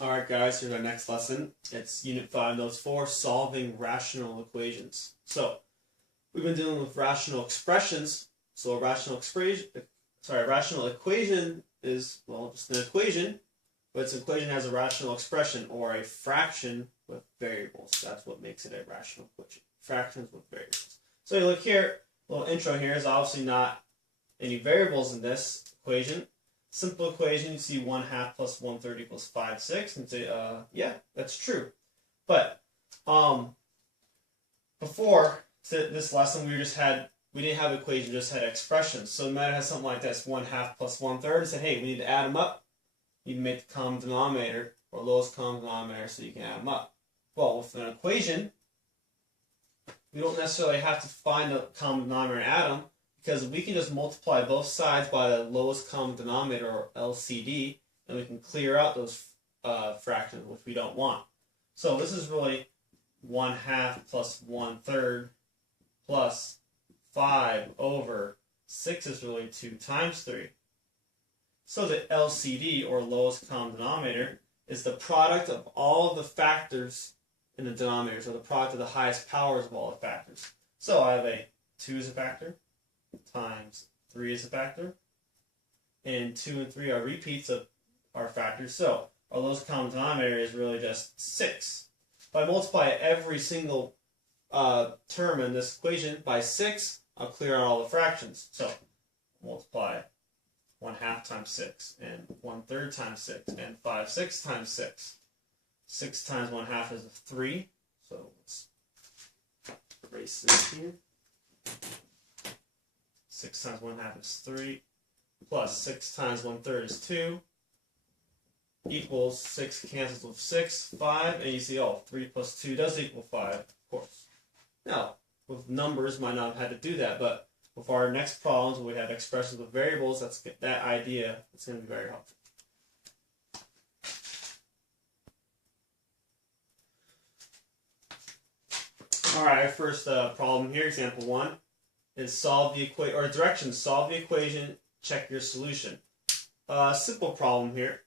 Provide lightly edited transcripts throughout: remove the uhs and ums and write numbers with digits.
Alright guys, here's our next lesson. It's Unit 5, Note 4, Solving Rational Equations. So, we've been dealing with rational expressions. So a rational equation is, well, just an equation, but its equation has a rational expression, or a fraction with variables. That's what makes it a rational equation. Fractions with variables. So you look here, a little intro here is obviously not any variables in this equation. Simple equation, you see 1/2 plus 1/3 equals 5/6, and say, yeah, that's true. But before this lesson, we didn't have equations, just had expressions. So it might have something like this: 1/2 plus 1/3, and say, hey, we need to add them up. You need to make the common denominator or lowest common denominator so you can add them up. Well, with an equation, we don't necessarily have to find the common denominator and add them, because we can just multiply both sides by the lowest common denominator, or LCD, and we can clear out those fractions which we don't want. So this is really 1/2 plus 1/3 plus 5/6 is really 2 times 3. So the LCD, or lowest common denominator, is the product of all of the factors in the denominator, so the product of the highest powers of all the factors. So I have a 2 as a factor, times 3 is a factor, and 2 and 3 are repeats of our factors, so our lowest common denominator is really just 6. If I multiply every single term in this equation by 6, I'll clear out all the fractions. So multiply 1/2 times 6, and 1/3 times 6, and 5/6 times 6. 6 times 1/2 is 3, so let's erase this here. 6 times 1/2 is 3, plus 6 times 1/3 is 2, equals 6 cancels with 6, 5, and you see, oh, 3 plus 2 does equal 5, of course. Now, with numbers, might not have had to do that, but with our next problems, we have expressions with variables, that idea is going to be very helpful. Alright, our first problem here, example 1. Is solve the equation, or directions: solve the equation, check your solution. Simple problem here.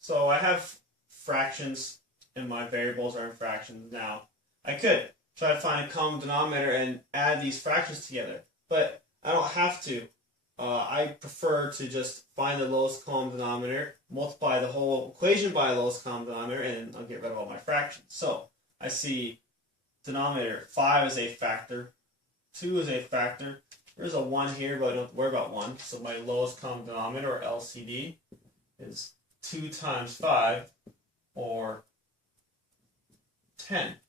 So I have fractions and my variables are in fractions. Now I could try to find a common denominator and add these fractions together, but I don't have to. I prefer to just find the lowest common denominator, multiply the whole equation by the lowest common denominator, and I'll get rid of all my fractions. So I see denominator 5 is a factor, 2 is a factor. There's a 1 here, but I don't have to worry about 1. So my lowest common denominator, or LCD, is 2 times 5, or 10.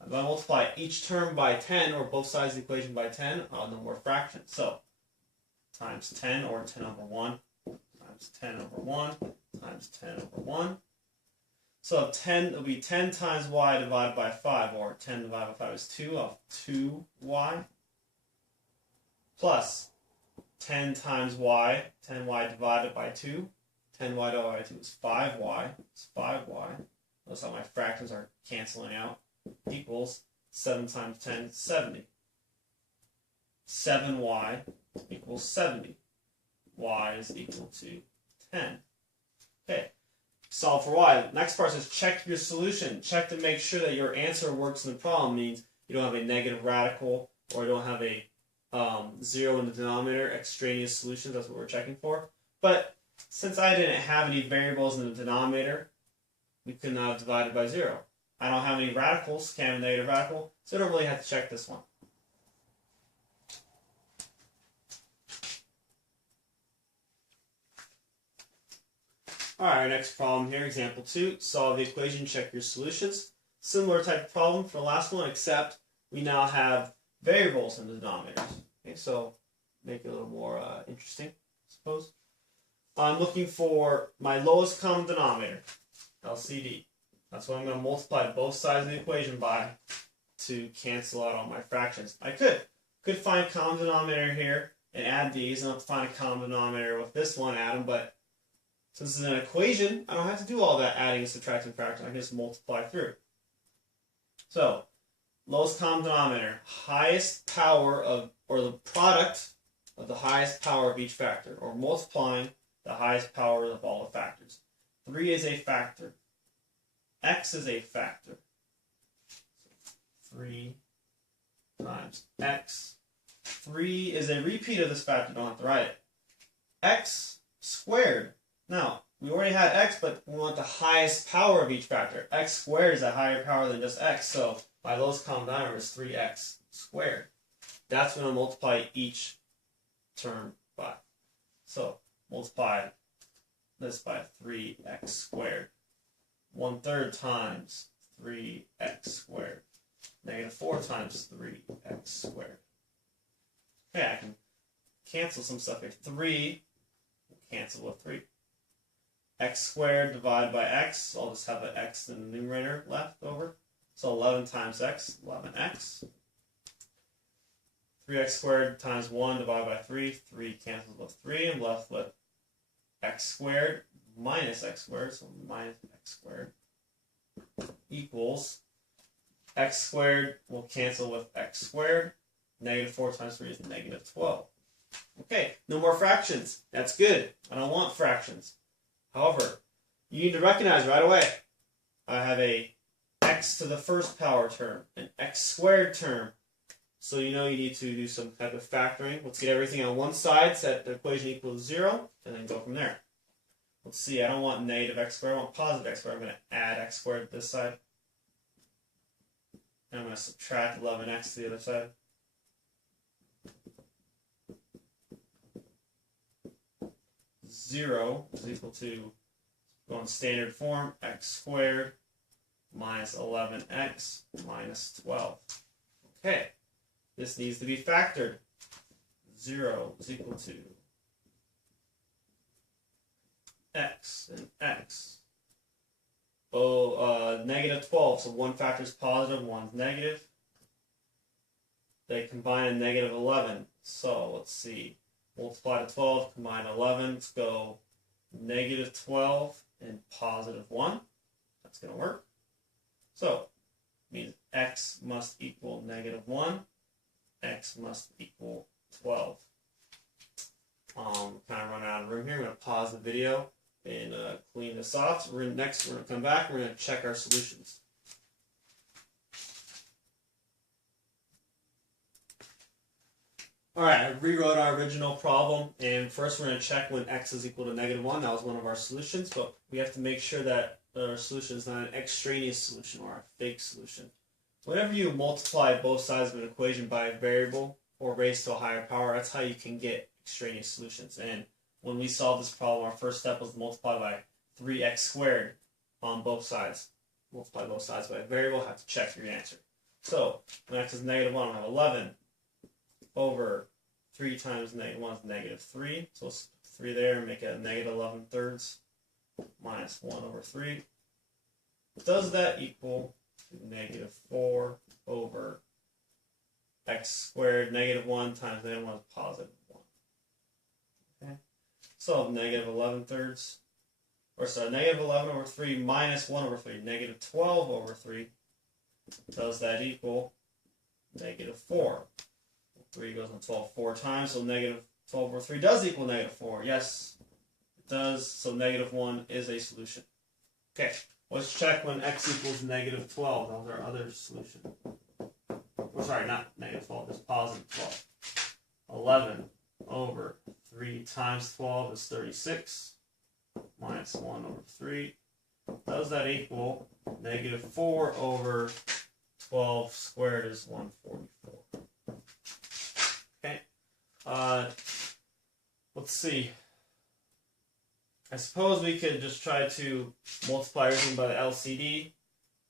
I'm going to multiply each term by 10, or both sides of the equation by 10, on the more fractions. So times 10, or 10 over 1, times 10 over 1, times 10 over 1. So 10 will be 10 times y divided by 5, or 10 divided by 5 is 2, of 2y, plus 10 times y, 10y divided by 2, 10y divided by 2 is 5y, it's 5y, notice how my fractions are canceling out, equals 7 times 10 is 70. 7y equals 70. Y is equal to 10. Okay. Solve for y. Next part says check your solution. Check to make sure that your answer works in the problem. Means you don't have a negative radical, or you don't have a 0 in the denominator. Extraneous solutions, that's what we're checking for. But since I didn't have any variables in the denominator, we could not have divided by 0. I don't have any radicals, can't have a negative radical, so I don't really have to check this one. Alright, next problem here, example 2. Solve the equation, check your solutions. Similar type of problem for the last one, except we now have variables in the denominators. Okay, so make it a little more interesting, I suppose. I'm looking for my lowest common denominator, LCD. That's what I'm going to multiply both sides of the equation by to cancel out all my fractions. I could find a common denominator here and add these, and I'll have to find a common denominator with this one, add them, but since this is an equation, I don't have to do all that adding and subtracting fractions. I can just multiply through. So, lowest common denominator, highest power of, or the product of the highest power of each factor, or multiplying the highest power of all the factors. 3 is a factor. x is a factor. 3 times x. 3 is a repeat of this factor, don't have to write it. X squared. Now, we already had x, but we want the highest power of each factor. X squared is a higher power than just x, so my lowest common denominator is 3x squared. That's going to multiply each term by. So, multiply this by 3x squared. 1/3 times 3x squared. -4 times 3x squared. Okay, I can cancel some stuff here. 3 will cancel with 3. X squared divided by x. I'll just have an x in the numerator left over. So 11 times x, 11x. 3x squared times 1 divided by 3. 3 cancels with 3. I'm left with x squared minus x squared. So minus x squared equals x squared will cancel with x squared. -4 times 3 is -12. Okay, no more fractions. That's good. I don't want fractions. However, you need to recognize right away, I have a x to the first power term, an x squared term. So you know you need to do some type of factoring. Let's get everything on one side, set the equation equal to 0, and then go from there. Let's see, I don't want negative x squared, I want positive x squared. I'm going to add x squared to this side. And I'm going to subtract 11x to the other side. Zero is equal to, go in standard form, x squared minus 11x minus 12. Okay, this needs to be factored. 0 is equal to x and x. -12, so one factor is positive, one's negative. They combine in -11, so let's see. Multiply to 12, combine 11, let's go -12 and +1. That's going to work. So, it means x must equal -1, x must equal 12. Kind of running out of room here. I'm going to pause the video and clean this off. Next, we're going to come back, we're going to check our solutions. Alright, I rewrote our original problem, and first we're going to check when x is equal to -1. That was one of our solutions, but we have to make sure that our solution is not an extraneous solution or a fake solution. Whenever you multiply both sides of an equation by a variable or raise to a higher power, that's how you can get extraneous solutions. And when we solved this problem, our first step was to multiply by 3x squared on both sides. Multiply both sides by a variable, have to check your answer. So, when x is -1, I have 11 over 3 times -1 is -3. So let's put 3 there and make it a -11/3 minus 1 over 3. Does that equal to -4 over x squared? -1 times -1 is +1. Okay. So -11/3, or sorry, -11 over 3 minus 1 over 3, -12 over 3. Does that equal -4? 3 goes on 12 4 times, so -12 over 3 does equal -4. Yes, it does, so -1 is a solution. Okay, let's check when x equals -12. That was our other solution. Or sorry, not -12, just +12. 11 over 3 times 12 is 36, minus 1 over 3. Does that equal -4 over 12 squared is 144. Okay. Let's see. I suppose we could just try to multiply everything by the LCD,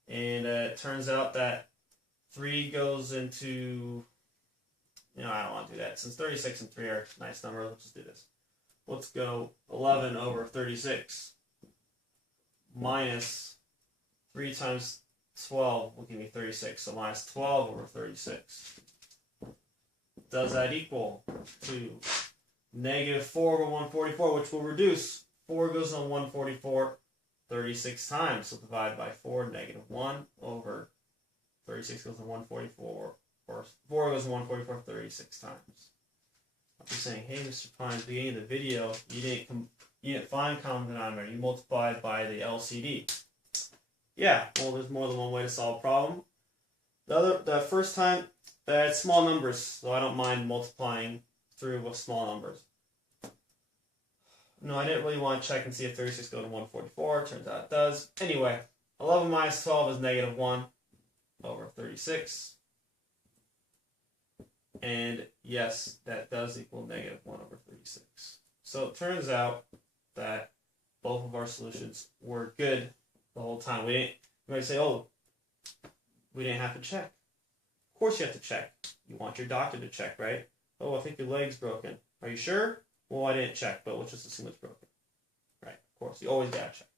and it turns out that 3 goes into, I don't want to do that. Since 36 and 3 are nice numbers, let's just do this. Let's go 11 over 36 minus 3 times 12 will give me 36, so minus 12 over 36. Does that equal to -4 over 144, which will reduce? 4 goes on 144 36 times, so divide by 4, -1 over 36 goes on 144, or 4 goes on 144 36 times. I'll be saying, hey, Mr. Pine, at the beginning of the video, you didn't find common denominator, you multiplied by the LCD. Yeah, well, there's more than one way to solve a problem. The first time, it's small numbers, so I don't mind multiplying through with small numbers. No, I didn't really want to check and see if 36 goes to 144. Turns out it does. Anyway, 11 minus 12 is negative 1 over 36. And yes, that does equal negative 1 over 36. So it turns out that both of our solutions were good the whole time. You might say, oh, we didn't have to check. Of course you have to check. You want your doctor to check, right? Oh, I think your leg's broken. Are you sure? Well, I didn't check, but let's just assume it's broken. Right, of course. You always gotta check.